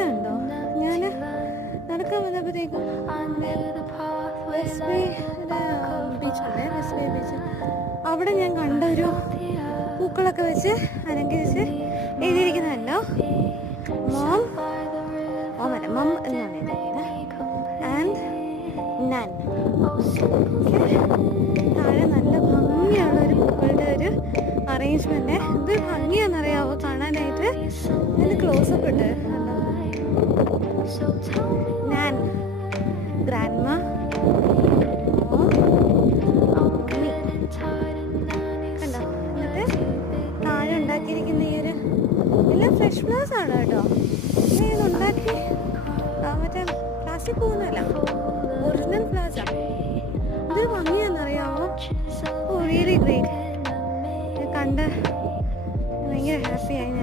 കണ്ടോ, ഞാൻ നടക്കാൻ വന്നപ്പോഴത്തേക്കും വെസ്റ്റ് ബേ ബീച്ചുണ്ട്, വെസ്റ്റ് ബേ ബീച്ച്, അവിടെ ഞാൻ കണ്ട ഒരു പൂക്കളൊക്കെ വെച്ച് അലങ്കരിച്ച് എഴുതിയിരിക്കുന്നതല്ലോ മോം ഓമന മം എന്നാണ് എഴുതിയിരിക്കുന്നത് ആൻഡ് നൻ. താഴെ നല്ല ഭംഗിയുള്ള ഒരു പൂക്കളുടെ ഒരു അറേഞ്ച്മെന്റ്. ഇത് ഭംഗിയാണെന്നറിയാവോ കാണാനായിട്ട്. ഇതിന് ക്ലോസപ്പ് ഉണ്ട്. ഞാൻ ഗ്രാൻഡ്മ കണ്ടോ. എന്നിട്ട് താഴെ ഉണ്ടാക്കിയിരിക്കുന്ന ഈ ഒരു എല്ലാം ഫ്രഷ് ഫ്ലവേഴ്സ് ആണ് കേട്ടോ. ഇത് ഉണ്ടാക്കി മറ്റേ പ്ലാസ്റ്റിക് പോകുന്നതല്ല, ഒറിജിനൽ ഫ്ലവേഴ്സാ. ഇതൊരു ഭംഗിയാണെന്നറിയാവോ. Really great. കണ്ട് ഭയങ്കര ഹാപ്പിയായി ഞാൻ.